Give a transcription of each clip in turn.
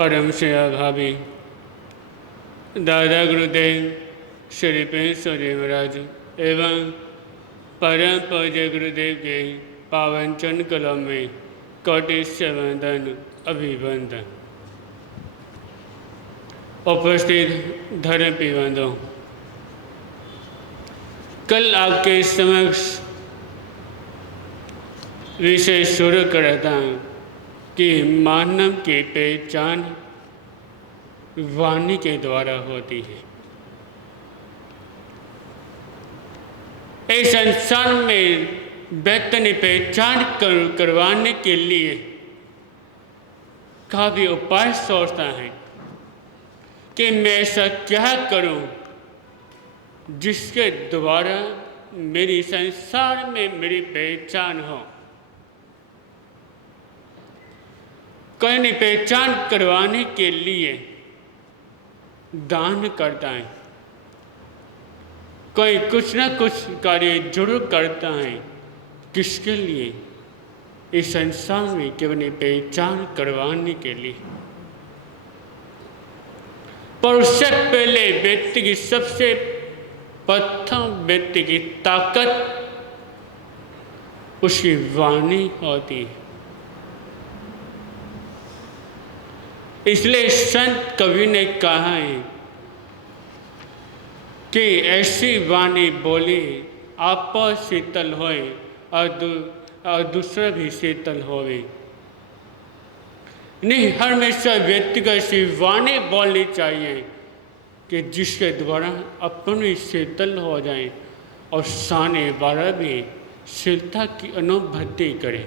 परम से अभावी दादा गुरुदेव श्री पेंसुरी महाराज एवं परम पूज्य गुरुदेव के पावन चरण कलम में कोटि से वंदन अभिवंदन। उपस्थित धर्म पिबंधों, कल आपके समक्ष विषय शुरू करता हूँ कि मानव की पहचान वाणी के द्वारा होती है। इस संसार में व्यक्ति ने पहचान करवाने के लिए काफी उपाय सोचता है कि मैं ऐसा क्या करूं जिसके द्वारा मेरी संसार में मेरी पहचान हो। कोई ने पहचान करवाने के लिए दान करता है, कोई कुछ ना कुछ कार्य जरूर करता है। किसके लिए? इस संसार में केवल पहचान करवाने के लिए। पर उससे पहले व्यक्ति की सबसे प्रथम व्यक्ति की ताकत उसकी वाणी होती है। इसलिए संत कवि ने कहा है कि ऐसी वाणी बोली आप शीतल होए और दूसरा भी शीतल होवे। नहीं, हमेशा व्यक्ति को ऐसी वाणी बोलनी चाहिए कि जिसके द्वारा अपन भी शीतल हो जाए और सामने वाला भी शीतलता की अनुभूति करे।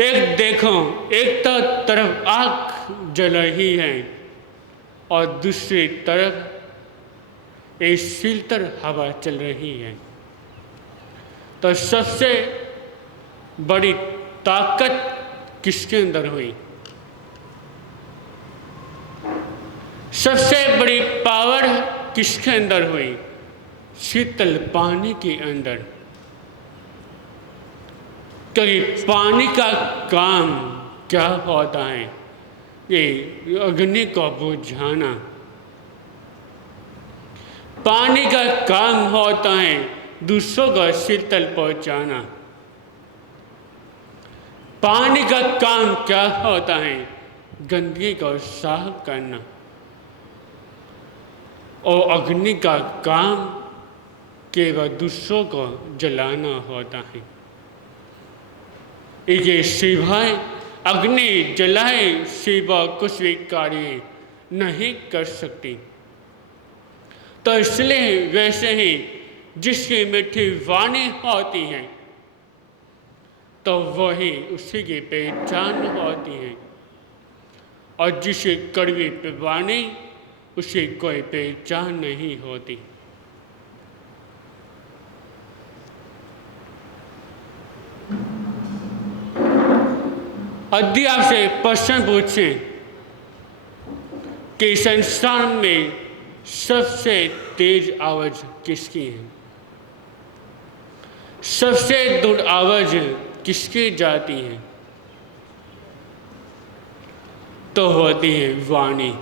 एक देखो, एक तो तरफ आग जल रही है और दूसरी तरफ एक शीतल हवा चल रही है। तो सबसे बड़ी ताकत किसके अंदर हुई? सबसे बड़ी पावर किसके अंदर हुई? शीतल पानी के अंदर। क्योंकि पानी का काम क्या होता है? ये अग्नि को बुझाना। पानी का काम होता है दूसरों को शीतल पहुंचाना। पानी का काम क्या होता है? गंदगी को साफ करना। और अग्नि का काम केवल दूसरों को जलाना होता है। इसके सिवाय अग्नि जलाए सिवा कुछ भी कार्य नहीं कर सकती। तो इसलिए वैसे ही जिसकी मीठी वाणी होती है तो वही उसी की पहचान होती है, और जिसे कड़वी वाणी उसे कोई पहचान नहीं होती। यदि आपसे प्रश्न पूछें कि संसार में सबसे तेज आवाज किसकी है, सबसे दूर आवाज किसकी जाती है, तो होती है वाणी।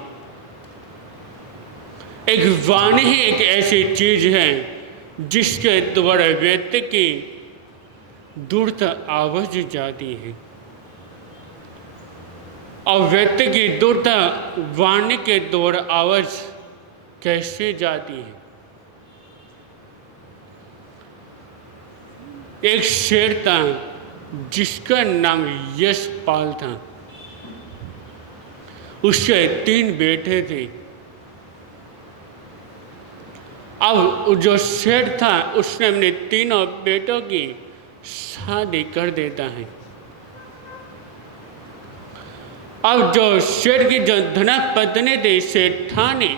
एक वाणी ही एक ऐसी चीज है जिसके द्वारा व्यक्ति की दूर तक आवाज जाती है, और व्यक्ति की दूर तक वाणी के द्वारा आवाज कैसे जाती है? एक शेर था जिसका नाम यशपाल था। उसके 3 बेटे थे। अब जो शेर था उसने अपने तीनों बेटों की शादी कर देता है। अब जो शेर की जो धनक पत्नी थी सेठानी,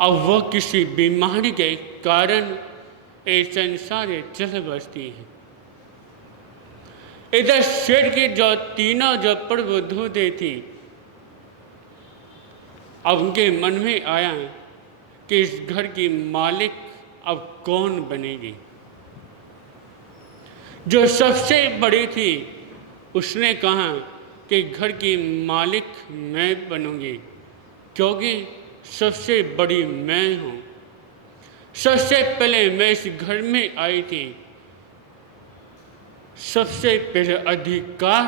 अब वो किसी बीमारी के कारण इस संसार में चल बसती है। इधर शेर की जो तीनों जो प्रबुद्धि थी, अब उनके मन में आया कि इस घर की मालिक अब कौन बनेगी। जो सबसे बड़ी थी उसने कहा कि घर की मालिक मैं बनूंगी, क्योंकि सबसे बड़ी मैं हूँ। सबसे पहले मैं इस घर में आई थी, सबसे पहले अधिकार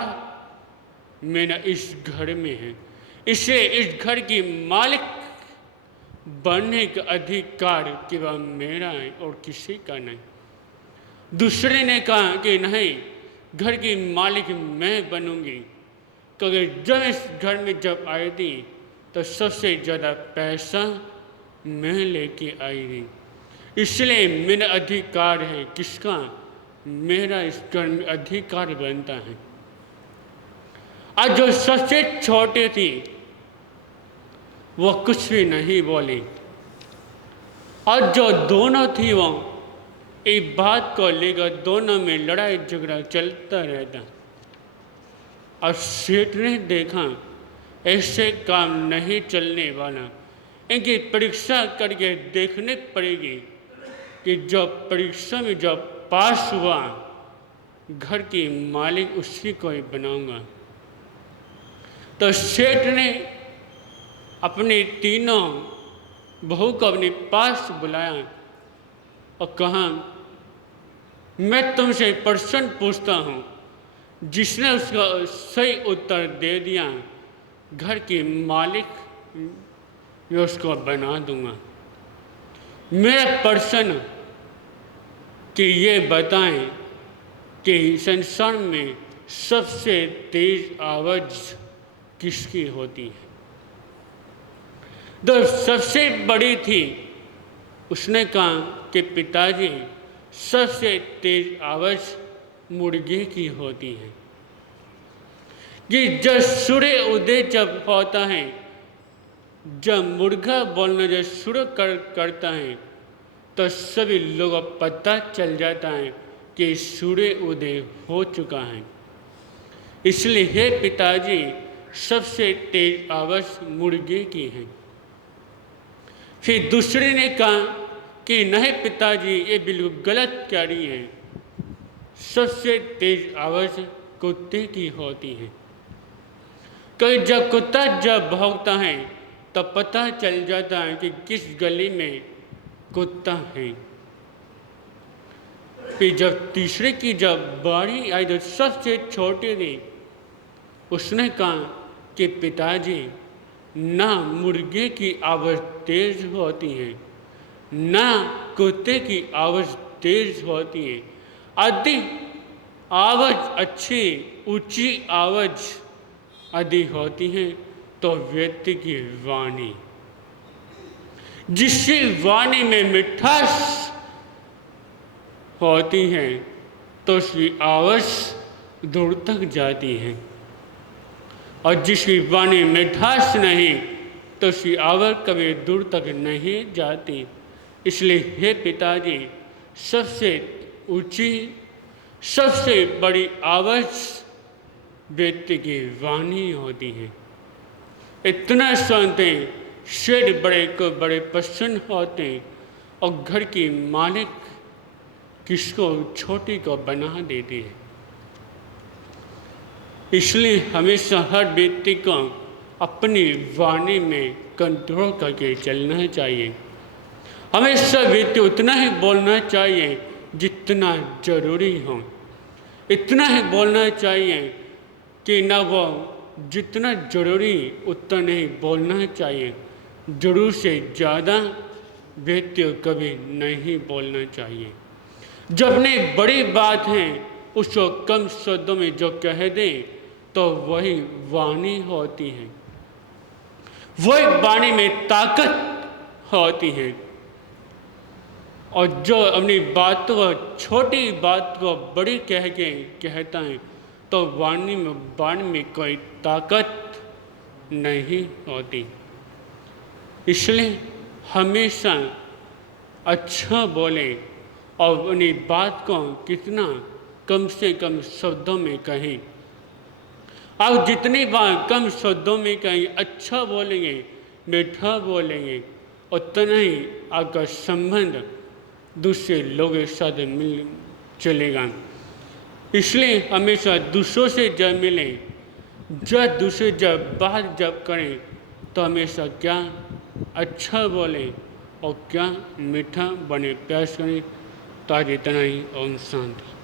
मेरा इस घर में है, इसलिए इस घर की मालिक बनने का अधिकार केवल मेरा है और किसी का नहीं। दूसरे ने कहा कि नहीं, घर की मालिक मैं बनूंगी, क्योंकि जब इस घर में जब आई थी तो सबसे ज़्यादा पैसा मैं लेके आई थी, इसलिए मेरा अधिकार है। किसका? मेरा इस घर में अधिकार बनता है। आज जो सबसे छोटी थी वो कुछ भी नहीं बोली, और जो दोनों थी वो एक बात को लेकर दोनों में लड़ाई झगड़ा चलता रहता। और सेठ ने देखा ऐसे काम नहीं चलने वाला, इनकी परीक्षा करके देखने पड़ेगी कि जब परीक्षा में जब पास हुआ घर की मालिक उसी को ही बनाऊंगा। तो सेठ ने अपनी तीनों बहू को अपने पास बुलाया और कहा, मैं तुमसे प्रश्न पूछता हूँ, जिसने उसका सही उत्तर दे दिया घर की मालिक मैं उसको बना दूंगा। मेरा प्रश्न कि ये बताएं कि संसार में सबसे तेज आवाज़ किसकी होती है? जो सबसे बड़ी थी उसने कहा कि पिताजी, सबसे तेज आवाज़ मुर्गे की होती है। कि जब सूर्य उदय जब होता है, जब मुर्गा बोलना जब शुरू करता है तो सभी लोगों को पता चल जाता है कि सूर्य उदय हो चुका है। इसलिए हे पिताजी, सबसे तेज आवाज़ मुर्गे की है। फिर दूसरे ने कहा कि नहीं पिताजी, ये बिल्कुल गलत कह रही है, सबसे तेज आवाज़ कुत्ते की होती है। क्योंकि जब कुत्ता जब भौंकता है तो पता चल जाता है कि किस गली में कुत्ता है। फिर जब तीसरे की जब बारी आई तो सबसे छोटे थी उसने कहा कि पिताजी, ना मुर्गे की आवाज़ तेज होती है, ना कुत्ते की आवाज़ तेज होती है। अधिक आवाज़ अच्छी ऊंची आवाज़ अधिक होती है तो व्यक्ति की वाणी, जिसकी वाणी में मिठास होती है तो उसकी आवाज़ दूर तक जाती है, और जिसकी वाणी में मिठास नहीं तो उसकी आवाज़ कभी दूर तक नहीं जाती। इसलिए हे पिताजी, सबसे ऊंची सबसे बड़ी आवाज़ व्यक्ति की वाणी होती है। इतना सुनते शेर बड़े को बड़े प्रसन्न होते हैं, और घर की मालिक किसको छोटी को बना देती है। इसलिए हमेशा हर व्यक्ति को अपनी वाणी में कंट्रोल करके चलना चाहिए। हमेशा व्यक्ति उतना ही बोलना चाहिए जितना जरूरी हो, इतना ही बोलना चाहिए कि ना वो जितना जरूरी उतना नहीं बोलना चाहिए। जरूर से ज़्यादा व्यक्ति को कभी नहीं बोलना चाहिए। जब अपनी बड़ी बात है उसको कम शब्दों में जो कह दें तो वही वाणी होती है, वही वाणी में ताकत होती है। और जो अपनी बातों को छोटी बात को बड़ी कह के कहता है तो वाणी में कोई ताकत नहीं होती। इसलिए हमेशा अच्छा बोलें और अपनी बात को कितना कम से कम शब्दों में कहें। आप जितनी बार कम शब्दों में कहीं अच्छा बोलेंगे, मीठा बोलेंगे, उतना ही आपका संबंध दूसरे लोगों के साथ मिल चलेगा। इसलिए हमेशा दूसरों से जब मिलें, जब दूसरे जब बात जब करें तो हमेशा क्या अच्छा बोलें और क्या मीठा बने प्रयास करें। तो आज इतना ही। ओम शांति।